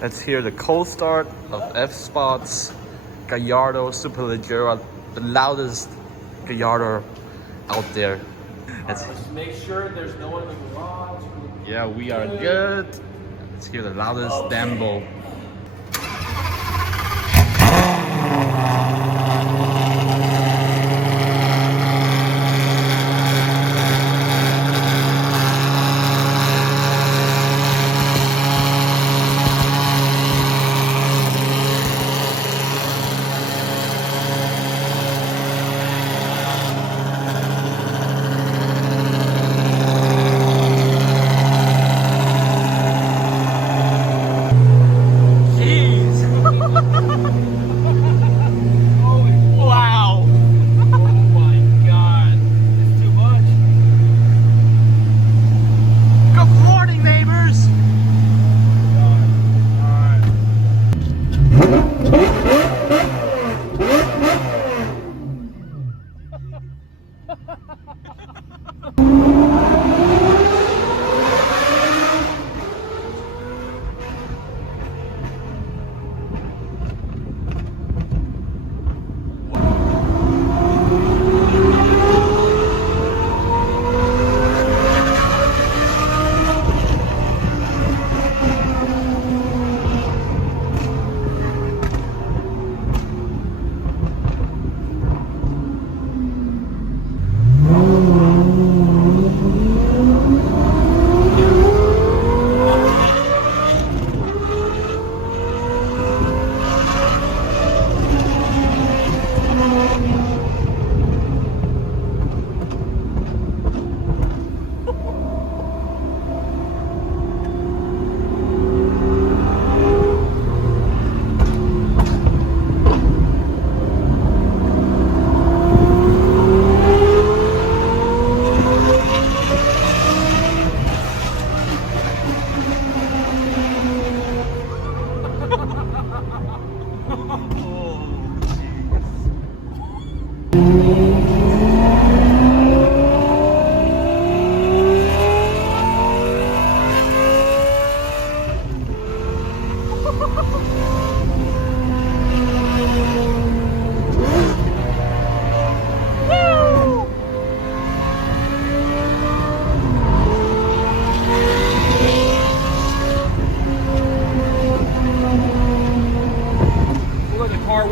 Let's hear the cold start of Effspot's Gallardo Superleggera, the loudest Gallardo out there. Let's make sure there's no one in the garage. Yeah, we are good. Let's hear the loudest Lambo.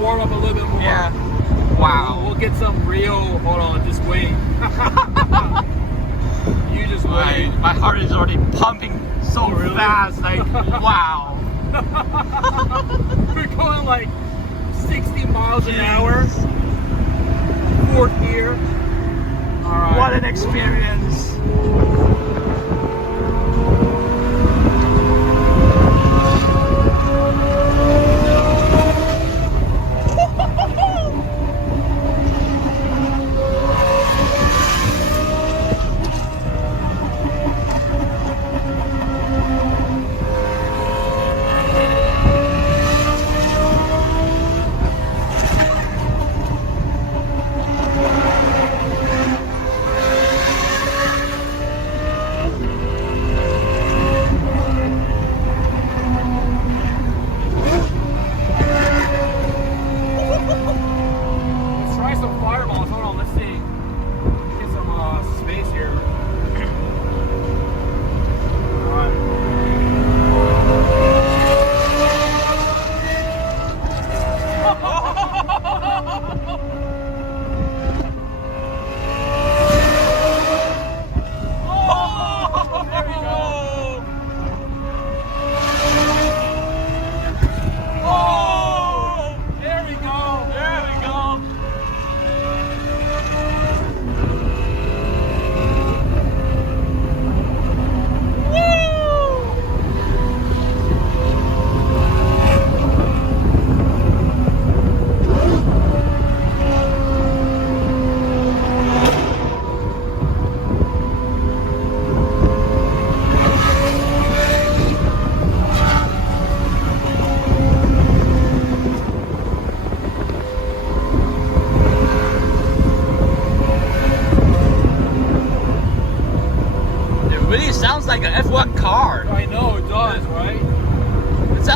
Warm up a little bit more. Yeah. Wow. We'll get some real. Hold on, just wait. You just wait. My heart is already pumping so fast. Like, wow. We're going like 60 miles an hour. Fourth gear. All right. What an experience.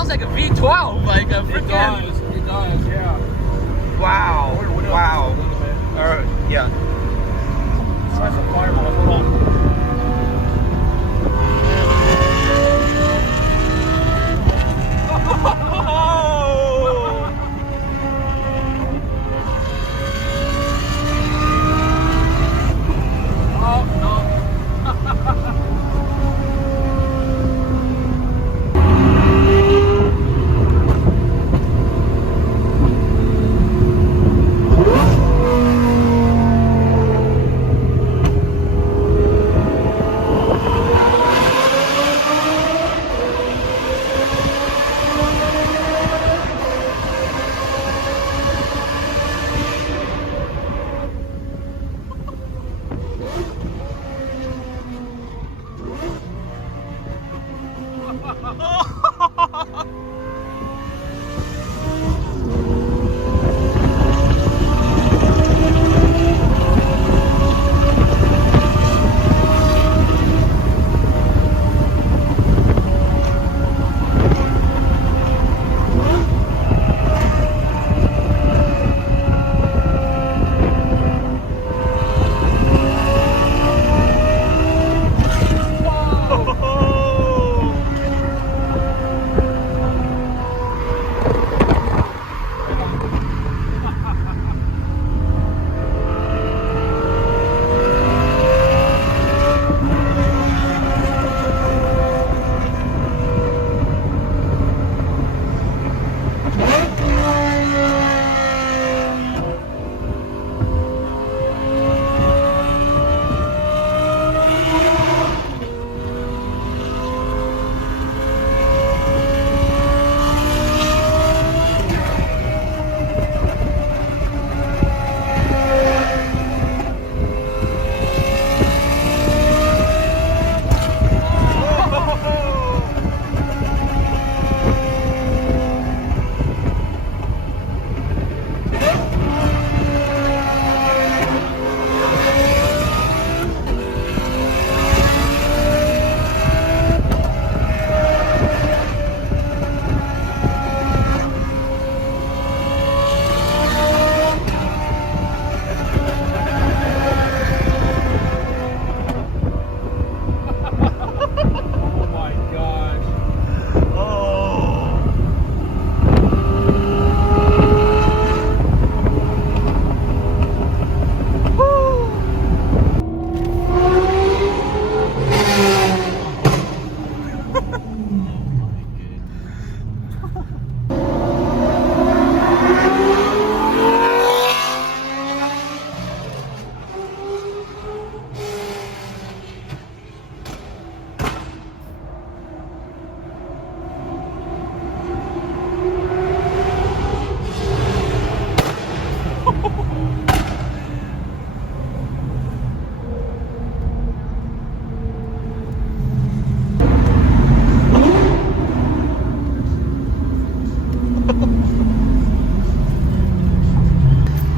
sounds like a V12, like a freaking. It does, yeah. Wow. Wow. Yeah. Try some fireball. Hold on.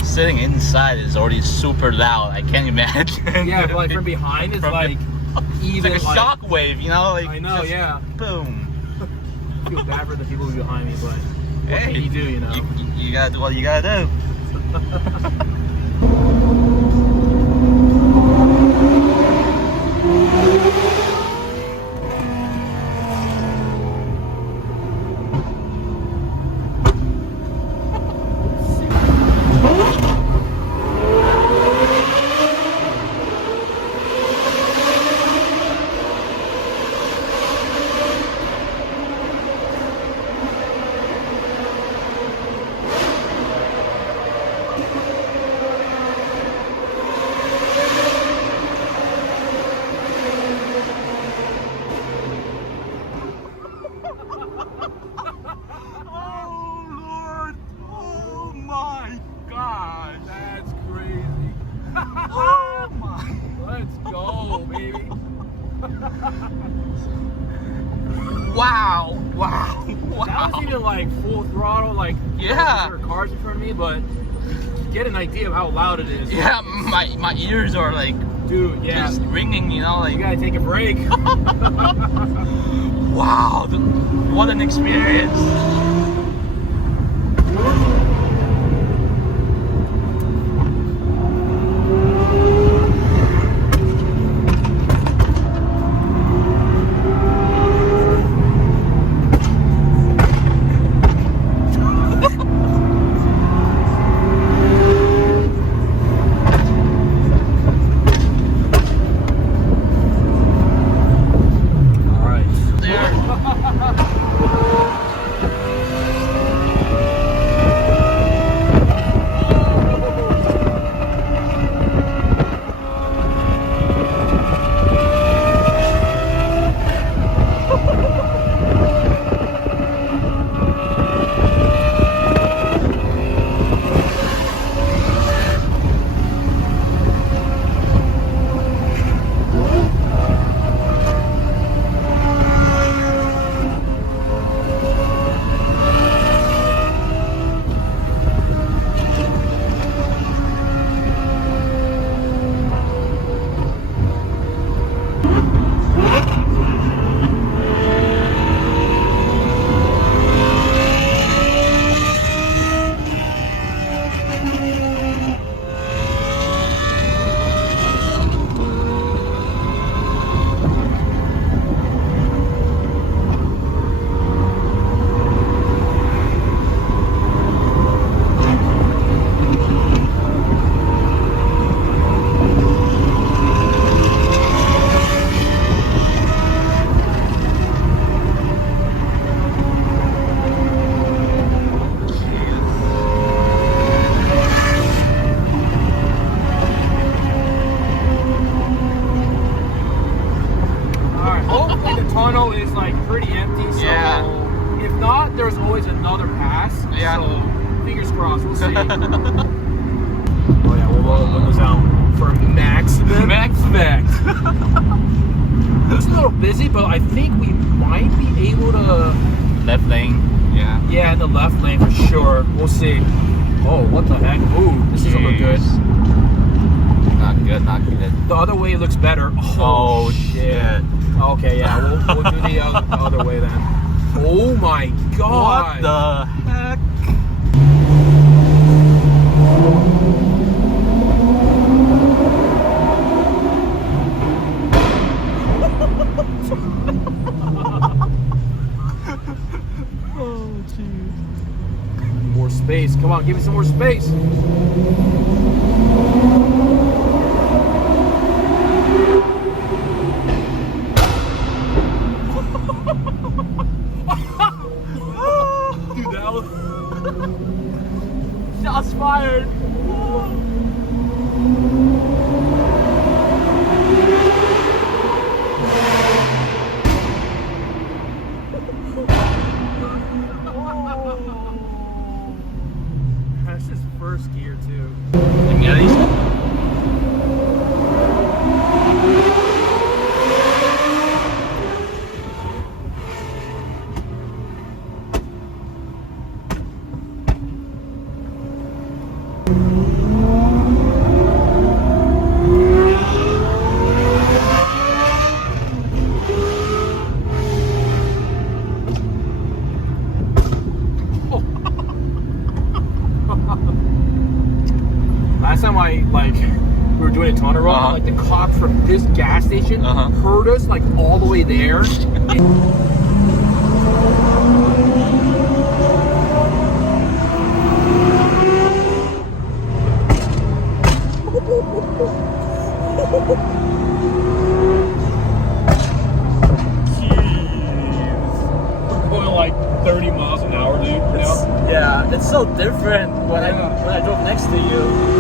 Sitting inside is already super loud. I can't imagine. Yeah, but like from behind, it's like even it's like a shock wave, you know? Like I know, just yeah. Boom. I feel bad for the people behind me, but what Hey, can you do, you know? You gotta do what you gotta do. Wow, wow, wow. That was even like full throttle, like yeah. there were cars in front of me, but get an idea of how loud it is. Yeah, my ears are like, dude, yeah, just ringing, you know, like. You gotta take a break. Wow, what an experience. tunnel is like pretty empty, so if not, there's always another pass. Yeah. So fingers crossed, we'll see. Oh yeah, we'll roll the windows out for maximum. Max. It's a little busy, but I think we might be able to. Left lane. Yeah. Yeah, in the left lane for sure. We'll see. Oh, what the heck? Ooh, this doesn't look good. Not good, not good. The other way looks better. Oh shit. Okay, yeah, we'll do the other way then. Oh my god. What the heck? Oh, jeez. More space. Come on, give me some more space. Dude, that was... Shots fired. That's his first gear too. Last time we were doing a tunnel run, like the cops from this gas station heard us like all the way there. We're going like 30 miles an hour, dude. Yeah, it's so different when I drove next to you.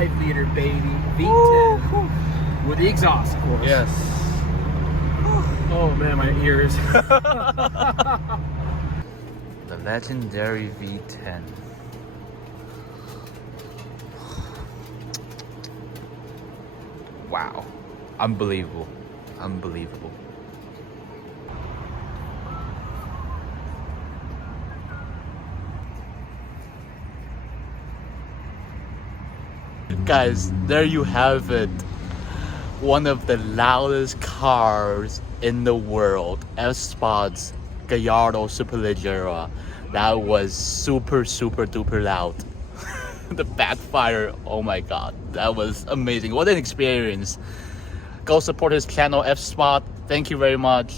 5-liter baby V10 with the exhaust, of course. Yes. Oh man, my ears. The legendary V10. Wow. Unbelievable. Unbelievable. Guys, there you have it. One of the loudest cars in the world, Effspot's Gallardo Superleggera. That was super duper loud. The Backfire, oh my god, that was amazing. What an experience. Go support his channel, Effspot. Thank you very much.